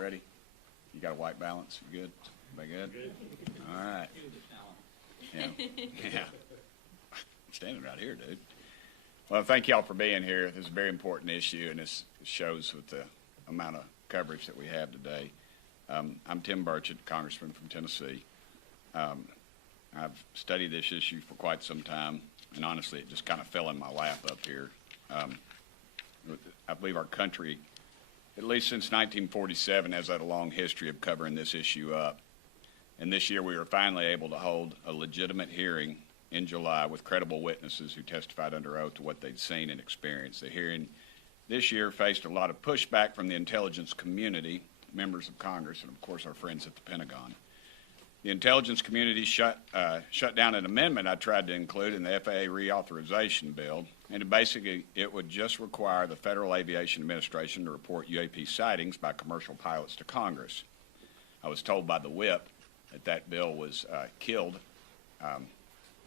ready? You got a white balance? You good? Everybody good? All right. Yeah. Yeah. I'm standing right here, dude. Well, thank y'all for being here. This is a very important issue, and this shows with the amount of coverage that we have today. I'm Tim Burchett, Congressman from Tennessee. I've studied this issue for quite some time, and honestly, it just kind of fell in my lap up here. I believe our country, at least since 1947, has had a long history of covering this issue up. And this year we were finally able to hold a legitimate hearing in July with credible witnesses who testified under oath to what they'd seen and experienced. The hearing this year faced a lot of pushback from the intelligence community, members of Congress, and of course our friends at the Pentagon. The intelligence community shut down an amendment I tried to include in the FAA reauthorization bill, and basically it would just require the Federal Aviation Administration to report UAP sightings by commercial pilots to Congress. I was told by the whip that bill was killed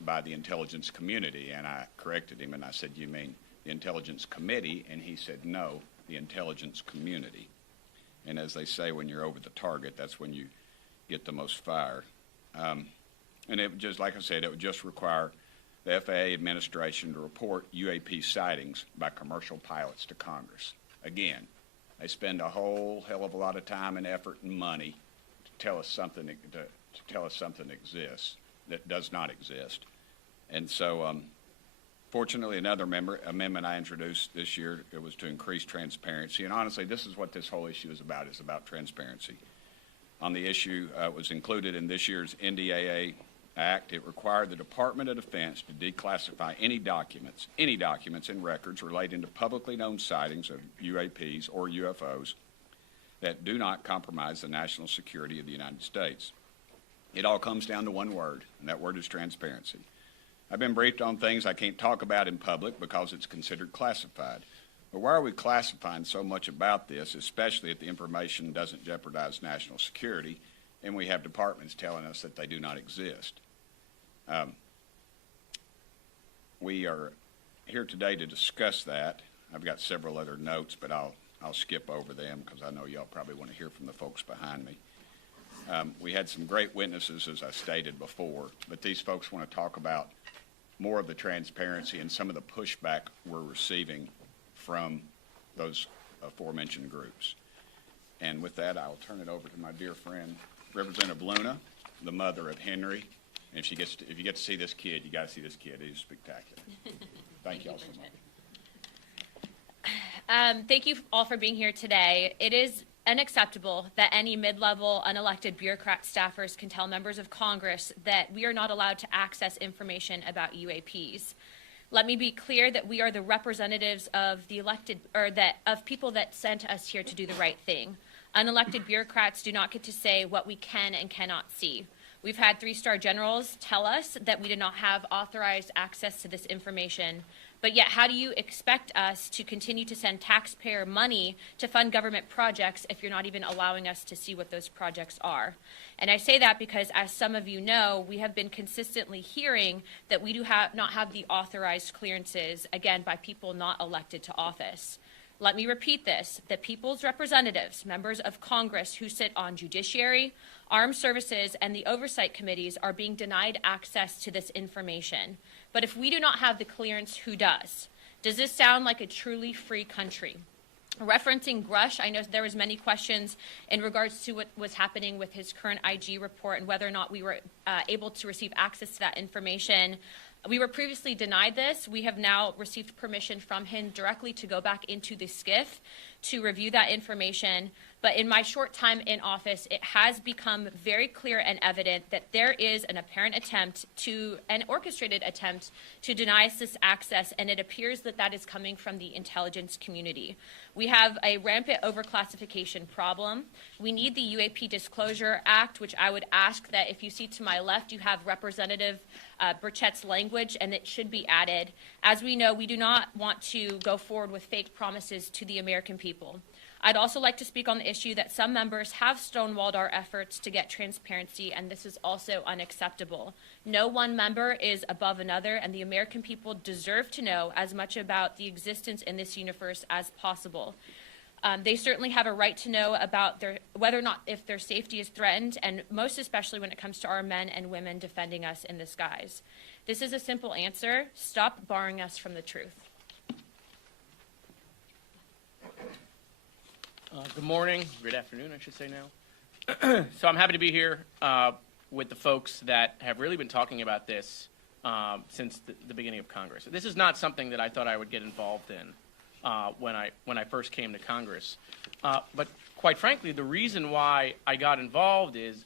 by the intelligence community, and I corrected him and I said, "You mean the intelligence committee?" And he said, "No, the intelligence community." And as they say, when you're over the target, that's when you get the most fire. And it would just, like I said, it would just require the FAA administration to report UAP sightings by commercial pilots to Congress. Again, they spend a whole hell of a lot of time and effort and money to tell us something exists that does not exist. And so, fortunately, another amendment I introduced this year, it was to increase transparency. And honestly, this is what this whole issue is about transparency. On the issue was included in this year's NDAA Act. It required the Department of Defense to declassify any documents and records relating to publicly known sightings of UAPs or UFOs that do not compromise the national security of the United States. It all comes down to one word, and that word is transparency. I've been briefed on things I can't talk about in public because it's considered classified. But why are we classifying so much about this, especially if the information doesn't jeopardize national security, and we have departments telling us that they do not exist? We are here today to discuss that. I've got several other notes, but I'll skip over them because I know y'all probably want to hear from the folks behind me. We had some great witnesses, as I stated before, but these folks want to talk about more of the transparency and some of the pushback we're receiving from those aforementioned groups. And with that, I'll turn it over to my dear friend, Representative Luna, the mother of Henry. And if you get to see this kid, you got to see this kid. He's spectacular. Thank you all so much. Thank you all for being here today. It is unacceptable that any mid-level unelected bureaucrat staffers can tell members of Congress that we are not allowed to access information about UAPs. Let me be clear that we are the representatives of the elected, or that of people that sent us here to do the right thing. Unelected bureaucrats do not get to say what we can and cannot see. We've had 3-star generals tell us that we did not have authorized access to this information. But yet, how do you expect us to continue to send taxpayer money to fund government projects if you're not even allowing us to see what those projects are? And I say that because, as some of you know, we have been consistently hearing that we do not have the authorized clearances, again, by people not elected to office. Let me repeat this, that people's representatives, members of Congress who sit on judiciary, armed services, and the oversight committees are being denied access to this information. But if we do not have the clearance, who does? Does this sound like a truly free country? Referencing Grush, I know there was many questions in regards to what was happening with his current IG report and whether or not we were able to receive access to that information. We were previously denied this. We have now received permission from him directly to go back into the SCIF to review that information. But in my short time in office, it has become very clear and evident that there is an apparent an orchestrated attempt to deny us this access, and it appears that that is coming from the intelligence community. We have a rampant overclassification problem. We need the UAP Disclosure Act, which I would ask that if you see to my left, you have Representative Burchett's language, and it should be added. As we know, we do not want to go forward with fake promises to the American people. I'd also like to speak on the issue that some members have stonewalled our efforts to get transparency, and this is also unacceptable. No one member is above another, and the American people deserve to know as much about the existence in this universe as possible. They certainly have a right to know about whether or not if their safety is threatened, and most especially when it comes to our men and women defending us in the skies. This is a simple answer. Stop barring us from the truth. Good morning, good afternoon, I should say now. So I'm happy to be here with the folks that have really been talking about this since the beginning of Congress. This is not something that I thought I would get involved in when I first came to Congress. But quite frankly, the reason why I got involved is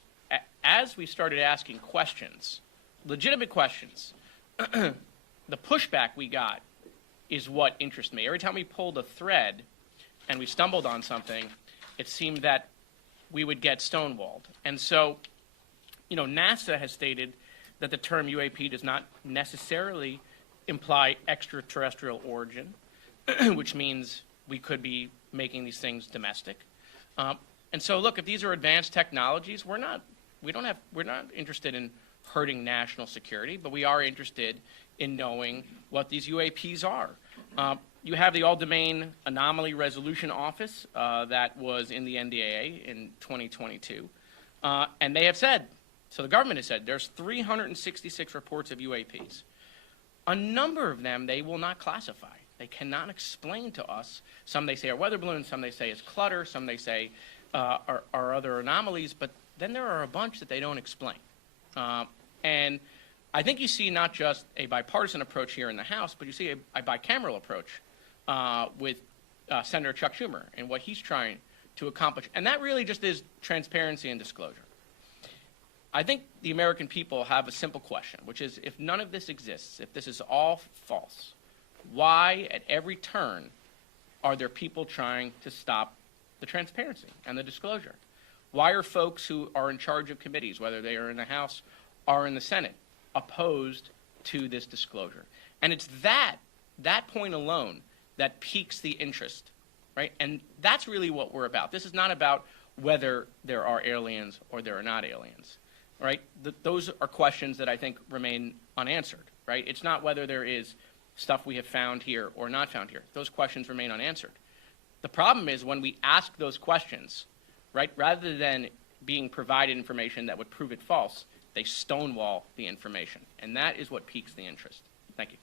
as we started asking questions, legitimate questions, the pushback we got is what interests me. Every time we pulled a thread and we stumbled on something, it seemed that we would get stonewalled. And so, NASA has stated that the term UAP does not necessarily imply extraterrestrial origin, which means we could be making these things domestic. And so, look, if these are advanced technologies, we're not interested in hurting national security, but we are interested in knowing what these UAPs are. You have the All-Domain Anomaly Resolution Office that was in the NDAA in 2022, and they have said, so the government has said, there's 366 reports of UAPs. A number of them they will not classify. They cannot explain to us. Some they say are weather balloons, some they say is clutter, some they say are other anomalies, but then there are a bunch that they don't explain. And I think you see not just a bipartisan approach here in the House, but you see a bicameral approach with Senator Chuck Schumer and what he's trying to accomplish. And that really just is transparency and disclosure. I think the American people have a simple question, which is if none of this exists, if this is all false, why at every turn are there people trying to stop the transparency and the disclosure? Why are folks who are in charge of committees, whether they are in the House or in the Senate, opposed to this disclosure? And it's that point alone that piques the interest, right? And that's really what we're about. This is not about whether there are aliens or there are not aliens, right? Those are questions that I think remain unanswered, right? It's not whether there is stuff we have found here or not found here. Those questions remain unanswered. The problem is when we ask those questions, right, rather than being provided information that would prove it false, they stonewall the information. And that is what piques the interest. Thank you.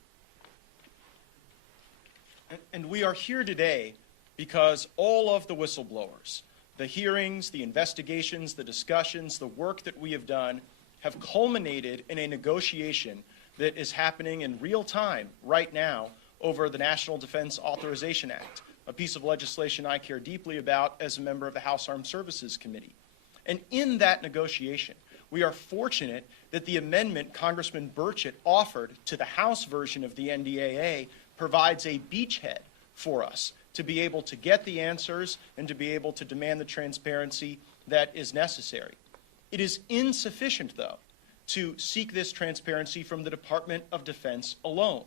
And we are here today because all of the whistleblowers, the hearings, the investigations, the discussions, the work that we have done have culminated in a negotiation that is happening in real time right now over the National Defense Authorization Act, a piece of legislation I care deeply about as a member of the House Armed Services Committee. And in that negotiation, we are fortunate that the amendment Congressman Burchett offered to the House version of the NDAA provides a beachhead for us to be able to get the answers and to be able to demand the transparency that is necessary. It is insufficient, though, to seek this transparency from the Department of Defense alone.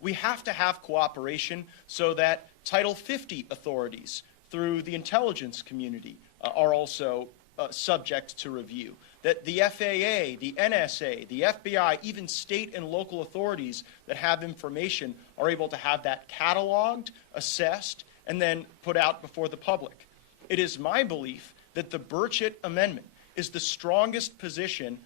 We have to have cooperation so that Title 50 authorities through the intelligence community are also subject to review. That the FAA, the NSA, the FBI, even state and local authorities that have information are able to have that cataloged, assessed, and then put out before the public. It is my belief that the Burchett Amendment is the strongest position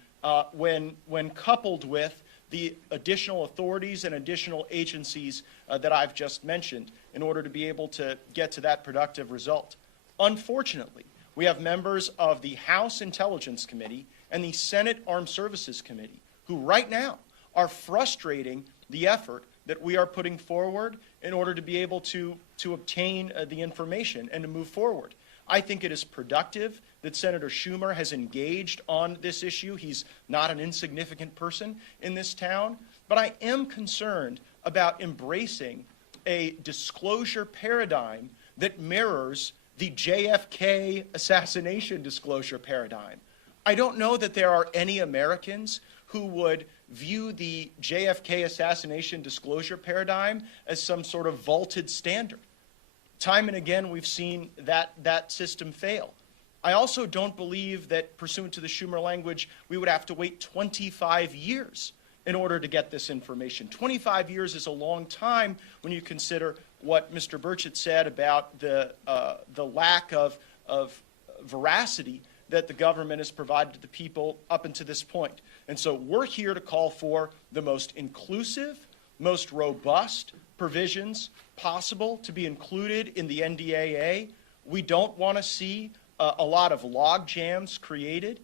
when coupled with the additional authorities and additional agencies that I've just mentioned in order to be able to get to that productive result. Unfortunately, we have members of the House Intelligence Committee and the Senate Armed Services Committee who right now are frustrating the effort that we are putting forward in order to be able to obtain the information and to move forward. I think it is productive that Senator Schumer has engaged on this issue. He's not an insignificant person in this town, but I am concerned about embracing a disclosure paradigm that mirrors the JFK assassination disclosure paradigm. I don't know that there are any Americans who would view the JFK assassination disclosure paradigm as some sort of vaulted standard. Time and again, we've seen that system fail. I also don't believe that, pursuant to the Schumer language, we would have to wait 25 years in order to get this information. 25 years is a long time when you consider what Mr. Burchett said about the lack of veracity that the government has provided to the people up until this point. And so we're here to call for the most inclusive, most robust provisions possible to be included in the NDAA. We don't want to see a lot of log jams created.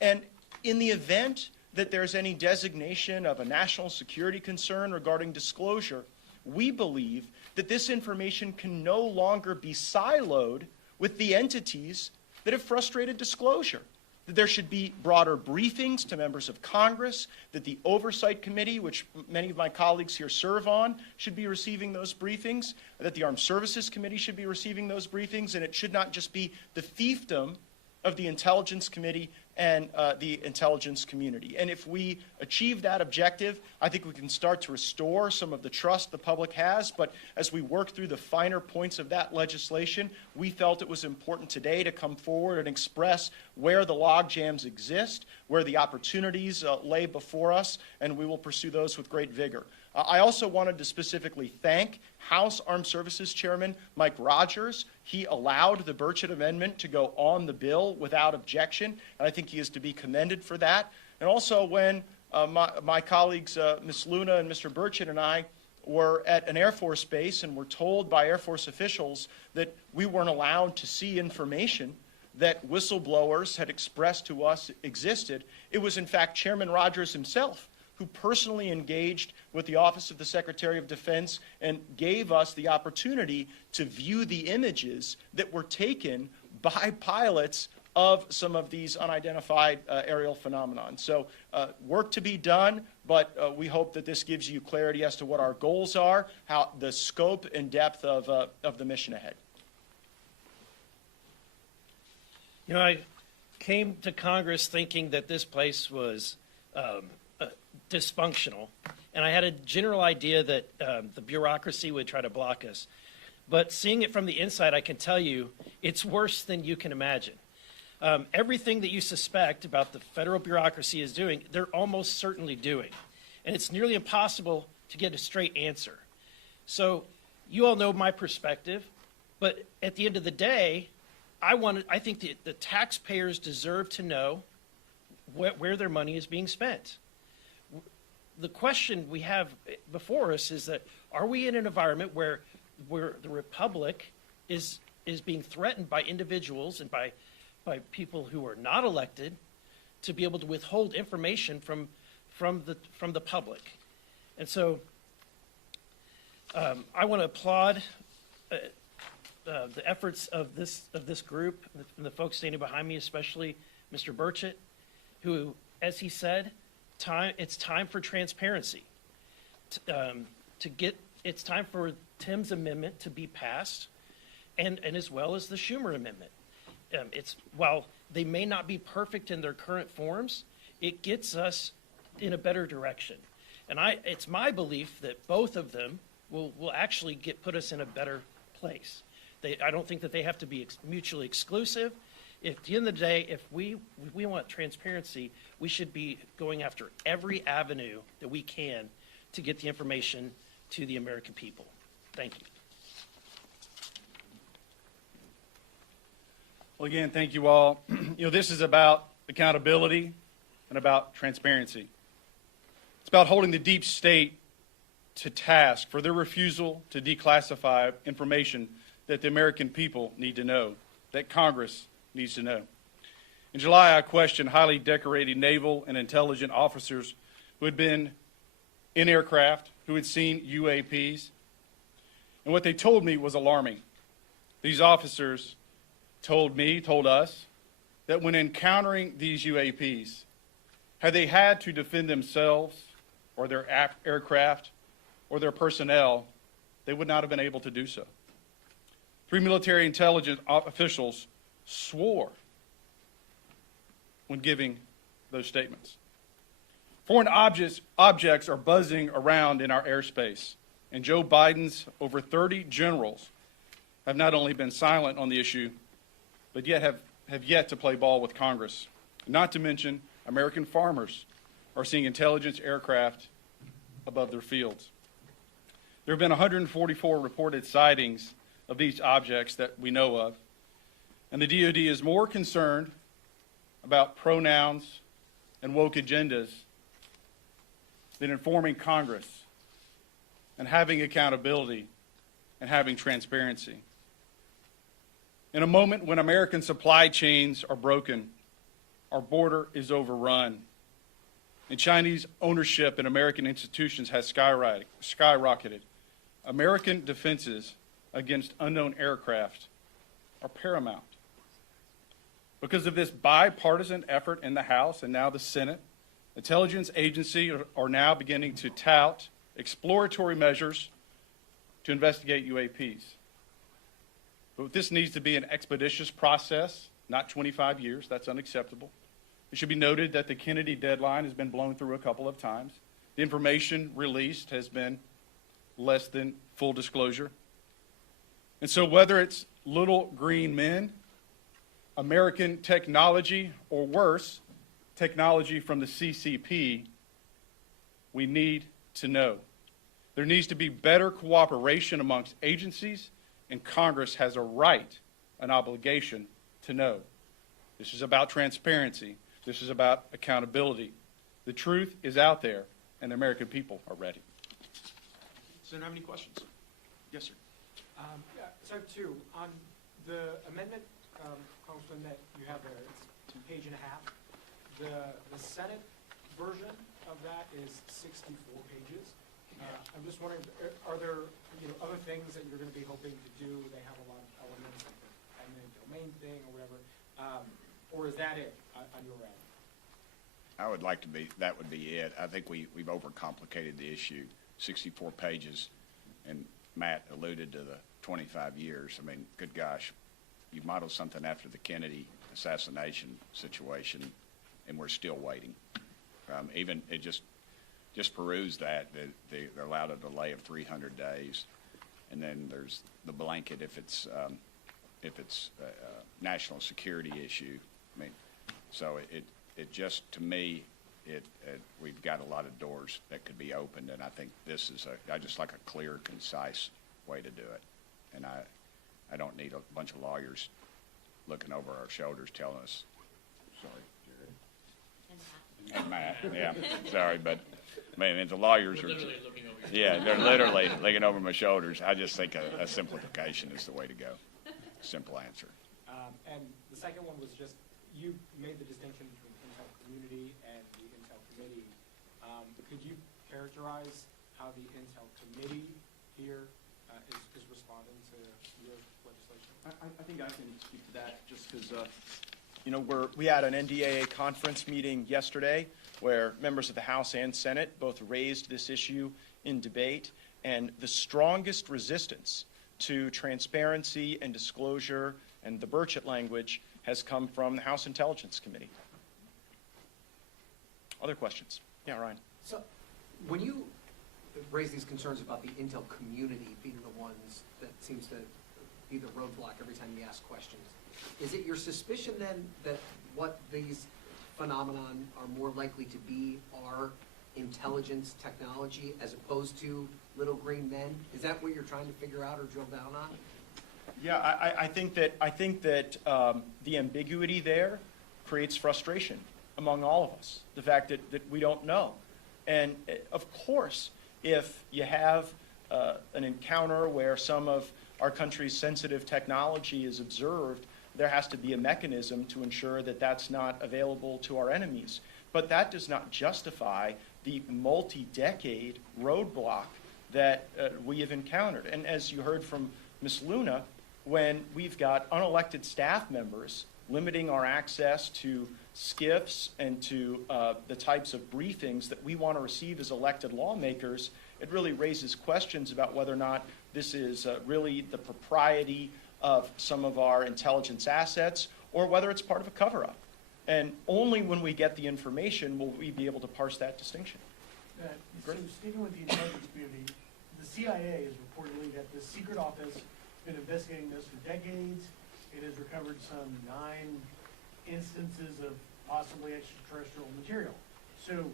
And in the event that there's any designation of a national security concern regarding disclosure, we believe that this information can no longer be siloed with the entities that have frustrated disclosure. That there should be broader briefings to members of Congress, that the Oversight Committee, which many of my colleagues here serve on, should be receiving those briefings, that the Armed Services Committee should be receiving those briefings, and it should not just be the fiefdom of the Intelligence Committee and the intelligence community. And if we achieve that objective, I think we can start to restore some of the trust the public has. But as we work through the finer points of that legislation, we felt it was important today to come forward and express where the log jams exist, where the opportunities lay before us, and we will pursue those with great vigor. I also wanted to specifically thank House Armed Services Chairman Mike Rogers. He allowed the Burchett Amendment to go on the bill without objection, and I think he is to be commended for that. And also when my colleagues, Ms. Luna and Mr. Burchett and I, were at an Air Force base and were told by Air Force officials that we weren't allowed to see information that whistleblowers had expressed to us existed, it was in fact Chairman Rogers himself who personally engaged with the Office of the Secretary of Defense and gave us the opportunity to view the images that were taken by pilots of some of these unidentified aerial phenomenon. So work to be done, but we hope that this gives you clarity as to what our goals are, how the scope and depth of the mission ahead. You know, I came to Congress thinking that this place was dysfunctional, and I had a general idea that the bureaucracy would try to block us. But seeing it from the inside, I can tell you it's worse than you can imagine. Everything that you suspect about the federal bureaucracy is doing, they're almost certainly doing. And it's nearly impossible to get a straight answer. So you all know my perspective, but at the end of the day, I think the taxpayers deserve to know where their money is being spent. The question we have before us is that, are we in an environment where the republic is being threatened by individuals and by people who are not elected to be able to withhold information from the public? And so I want to applaud the efforts of this group and the folks standing behind me, especially Mr. Burchett, who, as he said, it's time for transparency. It's time for Tim's amendment to be passed, and as well as the Schumer amendment. While they may not be perfect in their current forms, it gets us in a better direction. And it's my belief that both of them will actually put us in a better place. I don't think that they have to be mutually exclusive. At the end of the day, if we want transparency, we should be going after every avenue that we can to get the information to the American people. Thank you. Well, again, thank you all. This is about accountability and about transparency. It's about holding the deep state to task for their refusal to declassify information that the American people need to know, that Congress needs to know. In July, I questioned highly decorated naval and intelligence officers who had been in aircraft, who had seen UAPs, and what they told me was alarming. These officers told us, that when encountering these UAPs, had they had to defend themselves or their aircraft or their personnel, they would not have been able to do so. 3 military intelligence officials swore when giving those statements. Foreign objects are buzzing around in our airspace, and Joe Biden's over 30 generals have not only been silent on the issue, but yet have yet to play ball with Congress. Not to mention, American farmers are seeing intelligence aircraft above their fields. There have been 144 reported sightings of these objects that we know of, and the DoD is more concerned about pronouns and woke agendas than informing Congress and having accountability and having transparency. In a moment when American supply chains are broken, our border is overrun, and Chinese ownership in American institutions has skyrocketed, American defenses against unknown aircraft are paramount. Because of this bipartisan effort in the House and now the Senate, intelligence agencies are now beginning to tout exploratory measures to investigate UAPs. But this needs to be an expeditious process, not 25 years. That's unacceptable. It should be noted that the Kennedy deadline has been blown through a couple of times. The information released has been less than full disclosure. And so whether it's little green men, American technology, or worse, technology from the CCP, we need to know. There needs to be better cooperation amongst agencies, and Congress has a right, an obligation to know. This is about transparency. This is about accountability. The truth is out there, and the American people are ready. Does anyone have any questions? Yes, sir. Yeah, so two, on the amendment, Congressman, that you have there, it's page and a half. The Senate version of that is 64 pages. I'm just wondering, are there other things that you're going to be hoping to do? They have a lot of elements, like the eminent domain thing or whatever, or is that it on your end? I would like to be, that would be it. I think we've overcomplicated the issue. 64 pages, and Matt alluded to the 25 years. I mean, good gosh, you modeled something after the Kennedy assassination situation, and we're still waiting. Even it just peruse that they're allowed a delay of 300 days, and then there's the blanket if it's a national security issue. I mean, so it just, to me, we've got a lot of doors that could be opened, and I think this is I just like a clear, concise way to do it. And I don't need a bunch of lawyers looking over our shoulders telling us, sorry, Jared. And Matt, yeah, sorry, but I mean, the lawyers are literally looking over your shoulders. Yeah, they're literally looking over my shoulders. I just think a simplification is the way to go. Simple answer. And the second one was just, you made the distinction between Intel community and the Intel committee. Could you characterize how the Intel committee here is responding to your legislation? I think I can speak to that just because, we had an NDAA conference meeting yesterday where members of the House and Senate both raised this issue in debate, and the strongest resistance to transparency and disclosure and the Burchett language has come from the House Intelligence Committee. Other questions? Yeah, Ryan. So when you raise these concerns about the Intel community being the ones that seems to be the roadblock every time you ask questions, is it your suspicion then that what these phenomenon are more likely to be are intelligence technology as opposed to little green men? Is that what you're trying to figure out or drill down on? Yeah, I think that the ambiguity there creates frustration among all of us. The fact that we don't know, and of course, if you have an encounter where some of our country's sensitive technology is observed, there has to be a mechanism to ensure that that's not available to our enemies. But that does not justify the multi-decade roadblock that we have encountered. And as you heard from Ms. Luna, when we've got unelected staff members limiting our access to SCIFs and to the types of briefings that we want to receive as elected lawmakers, it really raises questions about whether or not this is really the propriety of some of our intelligence assets or whether it's part of a cover-up. And only when we get the information will we be able to parse that distinction. So sticking with the intelligence community, the CIA is reportedly that the secret office has been investigating this for decades. It has recovered some 9 instances of possibly extraterrestrial material. So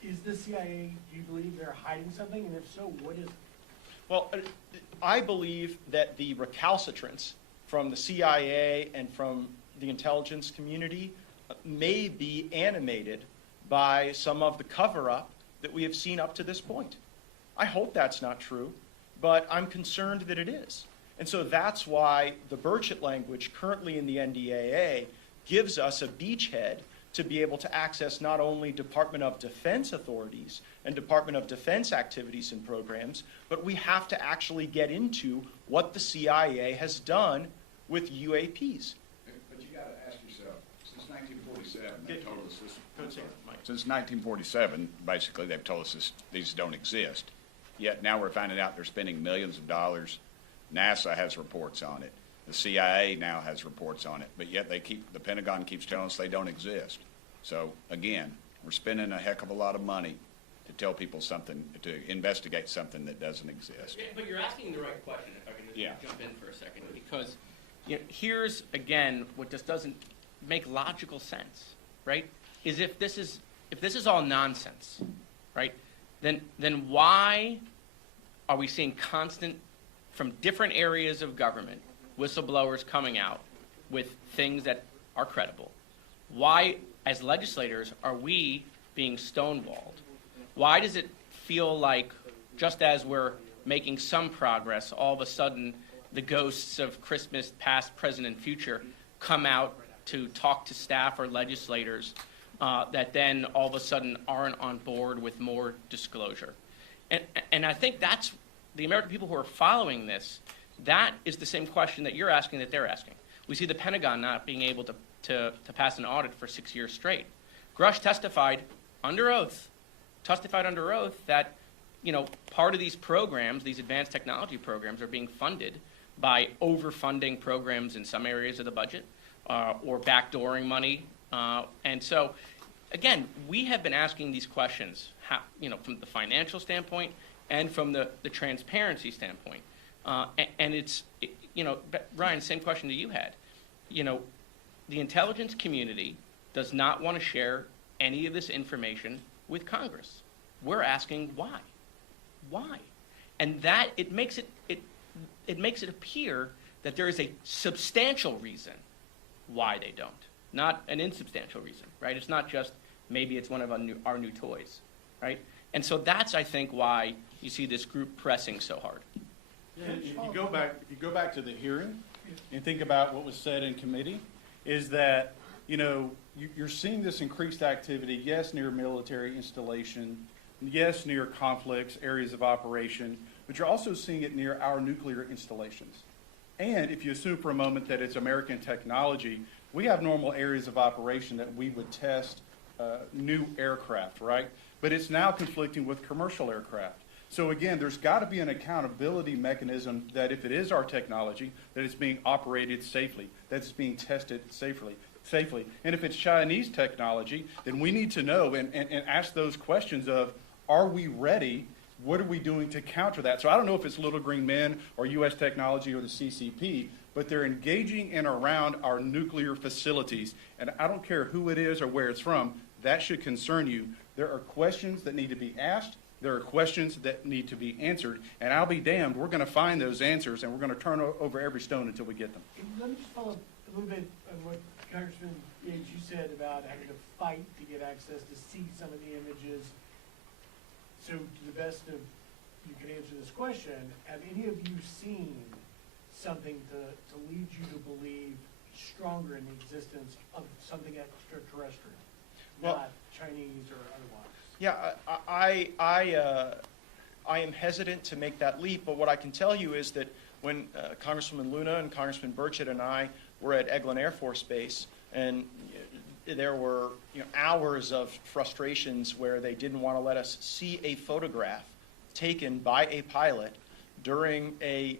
is the CIA, do you believe they're hiding something? And if so, what is it? Well, I believe that the recalcitrance from the CIA and from the intelligence community may be animated by some of the cover-up that we have seen up to this point. I hope that's not true, but I'm concerned that it is. And so that's why the Burchett language currently in the NDAA gives us a beachhead to be able to access not only Department of Defense authorities and Department of Defense activities and programs, but we have to actually get into what the CIA has done with UAPs. But you got to ask yourself, since 1947, they've told us this. Go ahead, Mike. Since 1947, basically, they've told us these don't exist. Yet now we're finding out they're spending millions of dollars. NASA has reports on it. The CIA now has reports on it. But yet the Pentagon keeps telling us they don't exist. So again, we're spending a heck of a lot of money to tell people something, to investigate something that doesn't exist. Yeah, but you're asking the right question, if I can just Yeah. jump in for a second, because here's, again, what just doesn't make logical sense, right? Is if this is all nonsense, right, then why are we seeing constant, from different areas of government, whistleblowers coming out with things that are credible? Why, as legislators, are we being stonewalled? Why does it feel like, just as we're making some progress, all of a sudden the ghosts of Christmas past, present, and future come out to talk to staff or legislators that then all of a sudden aren't on board with more disclosure? And I think that's the American people who are following this. That is the same question that you're asking that they're asking. We see the Pentagon not being able to pass an audit for 6 years straight. Grush testified under oath that, part of these programs, these advanced technology programs, are being funded by overfunding programs in some areas of the budget or backdooring money. And so, again, we have been asking these questions, from the financial standpoint and from the transparency standpoint. And it's, Ryan, same question that you had. The intelligence community does not want to share any of this information with Congress. We're asking why. Why? And that it makes it appear that there is a substantial reason why they don't, not an insubstantial reason, right? It's not just maybe it's one of our new toys, right? And so that's, I think, why you see this group pressing so hard. Yeah, if you go back to the hearing and think about what was said in committee, is that, you're seeing this increased activity, yes, near military installation, yes, near conflicts, areas of operation, but you're also seeing it near our nuclear installations. And if you assume for a moment that it's American technology, we have normal areas of operation that we would test new aircraft, right? But it's now conflicting with commercial aircraft. So again, there's got to be an accountability mechanism that if it is our technology, that it's being operated safely, that it's being tested safely. And if it's Chinese technology, then we need to know and ask those questions of, are we ready? What are we doing to counter that? So I don't know if it's Little Green Men or U.S. Technology or the CCP, but they're engaging in around our nuclear facilities. And I don't care who it is or where it's from, that should concern you. There are questions that need to be asked. There are questions that need to be answered. And I'll be damned, we're going to find those answers, and we're going to turn over every stone until we get them. Let me just follow up a little bit on what Congressman Gaetz, you said about having to fight to get access to see some of the images. So to the best of you can answer this question, have any of you seen something to lead you to believe stronger in the existence of something extraterrestrial, not Chinese or otherwise? Yeah, I am hesitant to make that leap, but what I can tell you is that when Congresswoman Luna and Congressman Burchett and I were at Eglin Air Force Base, and there were hours of frustrations where they didn't want to let us see a photograph taken by a pilot during a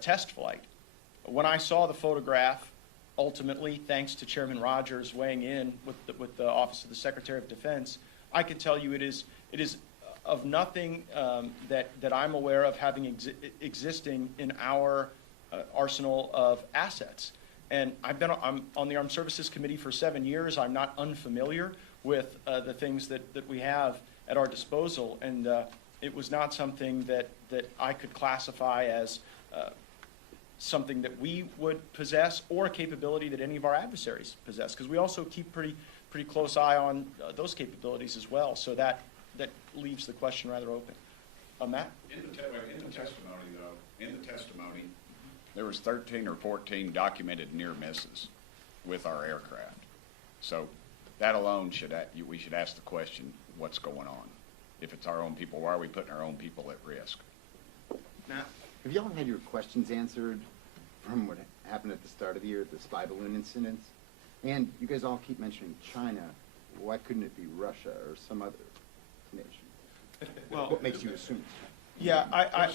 test flight. When I saw the photograph, ultimately, thanks to Chairman Rogers weighing in with the Office of the Secretary of Defense, I can tell you it is of nothing that I'm aware of having existing in our arsenal of assets. And I'm on the Armed Services Committee for 7 years. I'm not unfamiliar with the things that we have at our disposal. And It was not something that I could classify as something that we would possess or a capability that any of our adversaries possess, because we also keep pretty close eye on those capabilities as well. So that leaves the question rather open. Matt? In the testimony, there was 13 or 14 documented near misses with our aircraft. So that alone we should ask the question, what's going on? If it's our own people, why are we putting our own people at risk? Matt? Have y'all had your questions answered from what happened at the start of the year, the spy balloon incidents? And you guys all keep mentioning China. Why couldn't it be Russia or some other nation? Well, What makes you assume? yeah, I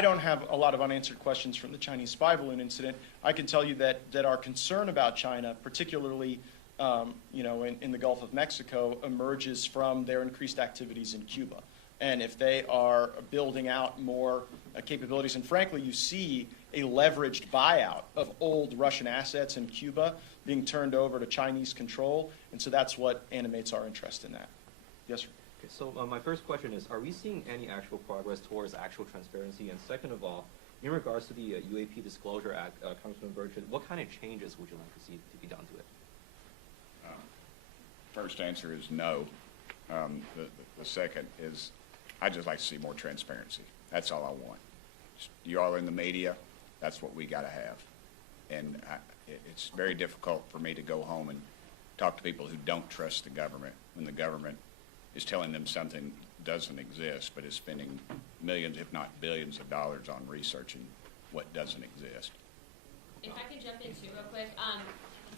don't have a lot of unanswered questions from the Chinese spy balloon incident. I can tell you that our concern about China, particularly in the Gulf of Mexico, emerges from their increased activities in Cuba. And if they are building out more capabilities, and frankly, you see a leveraged buyout of old Russian assets in Cuba being turned over to Chinese control, and so that's what animates our interest in that. Yes, sir. Okay, so my first question is, are we seeing any actual progress towards actual transparency? And second of all, in regards to the UAP Disclosure Act, Congressman Burchett, what kind of changes would you like to see to be done to it? First answer is no. The second is, I'd just like to see more transparency. That's all I want. You all in the media, that's what we got to have. And it's very difficult for me to go home and talk to people who don't trust the government when the government is telling them something doesn't exist, but is spending millions, if not billions of dollars on researching what doesn't exist. If I could jump in too real quick,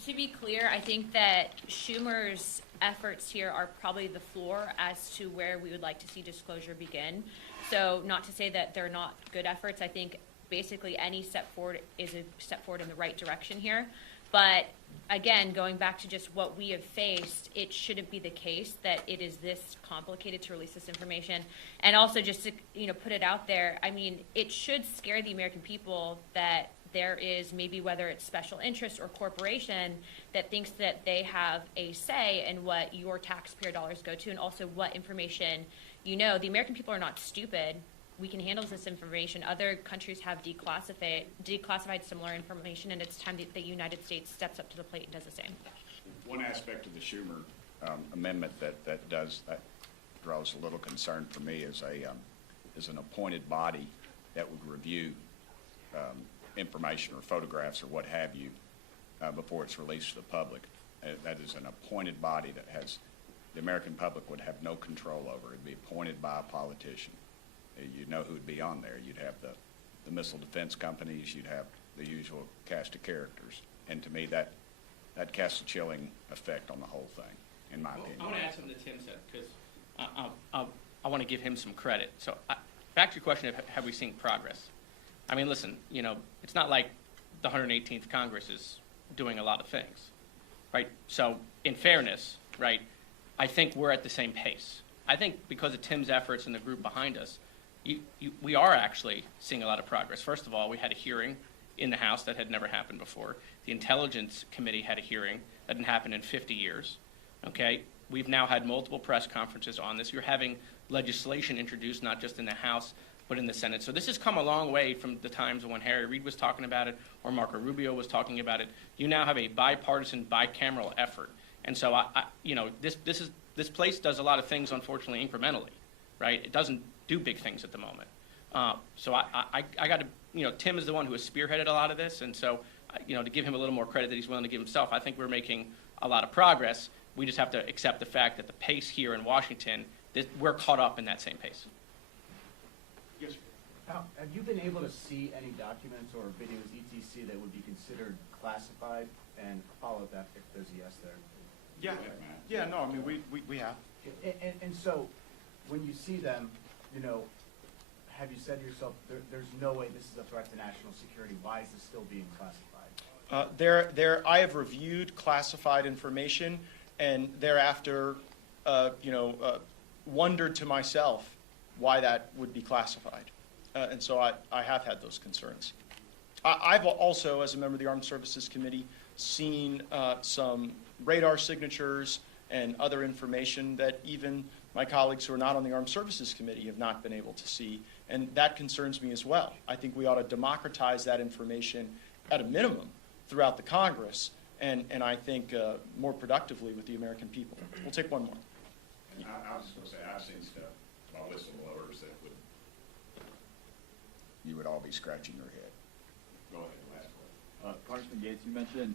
to be clear, I think that Schumer's efforts here are probably the floor as to where we would like to see disclosure begin. So not to say that they're not good efforts. I think basically any step forward is a step forward in the right direction here. But again, going back to just what we have faced, it shouldn't be the case that it is this complicated to release this information. And also just to put it out there, I mean, it should scare the American people that there is maybe, whether it's special interest or corporation, that thinks that they have a say in what your taxpayer dollars go to, and also what information The American people are not stupid. We can handle this information. Other countries have declassified similar information, and it's time that the United States steps up to the plate and does the same. One aspect of the Schumer amendment that draws a little concern for me is an appointed body that would review information or photographs or what have you before it's released to the public. That is an appointed body that the American public would have no control over. It'd be appointed by a politician. You'd know who would be on there. You'd have the missile defense companies. You'd have the usual cast of characters. And to me, that casts a chilling effect on the whole thing, in my opinion. I want to add something that Tim said, because I want to give him some credit. So back to your question of have we seen progress? I mean, listen, it's not like the 118th Congress is doing a lot of things, right? So in fairness, right, I think we're at the same pace. I think because of Tim's efforts and the group behind us, we are actually seeing a lot of progress. First of all, we had a hearing in the House that had never happened before. The Intelligence Committee had a hearing that didn't happen in 50 years, okay? We've now had multiple press conferences on this. You're having legislation introduced, not just in the House, but in the Senate. So this has come a long way from the times when Harry Reid was talking about it or Marco Rubio was talking about it. You now have a bipartisan, bicameral effort. And so, this place does a lot of things, unfortunately, incrementally, right? It doesn't do big things at the moment. So I got to, Tim is the one who has spearheaded a lot of this. And so, to give him a little more credit that he's willing to give himself, I think we're making a lot of progress. We just have to accept the fact that the pace here in Washington, we're caught up in that same pace. Yes, sir. Now, have you been able to see any documents or videos, etc., that would be considered classified? And follow up that if there's a yes there. Yeah, no, I mean, we have. And so, when you see them, have you said to yourself, there's no way this is a threat to national security? Why is this still being classified? I have reviewed classified information, and thereafter, wondered to myself why that would be classified. And so I have had those concerns. I've also, as a member of the Armed Services Committee, seen some radar signatures and other information that even my colleagues who are not on the Armed Services Committee have not been able to see. And that concerns me as well. I think we ought to democratize that information at a minimum throughout the Congress, and I think more productively with the American people. We'll take one more. I was just going to say, I've seen stuff about whistleblowers that you would all be scratching your head. Go ahead, last one. Congressman Gaetz, you mentioned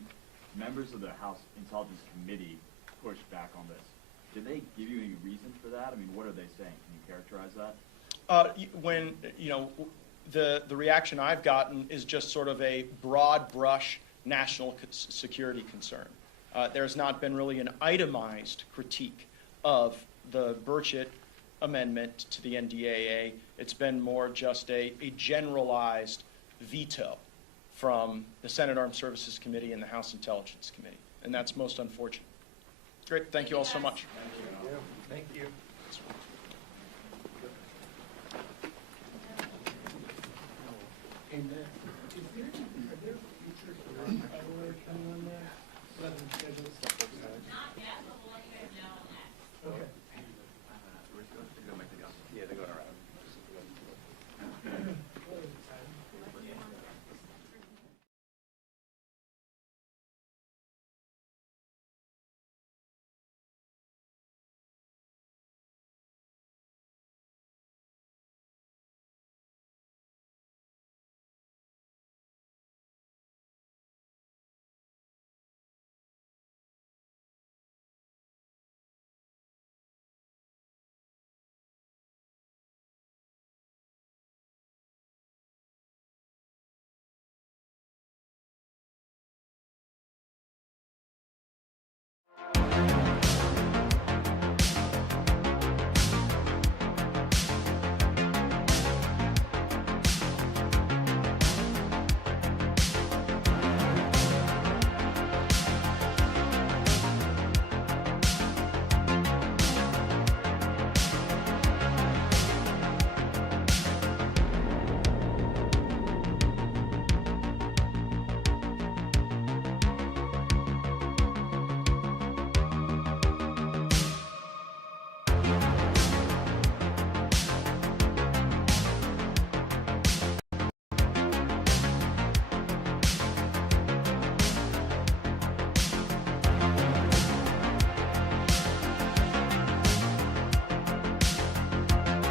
members of the House Intelligence Committee pushed back on this. Did they give you any reason for that? I mean, what are they saying? Can you characterize that? When, you know, the reaction I've gotten is just sort of a broad brush national security concern. There's not been really an itemized critique of the Burchett amendment to the NDAA. It's been more just a generalized veto from the Senate Armed Services Committee and the House Intelligence Committee, and that's most unfortunate. Great, thank you all so much. Thank you. And is there any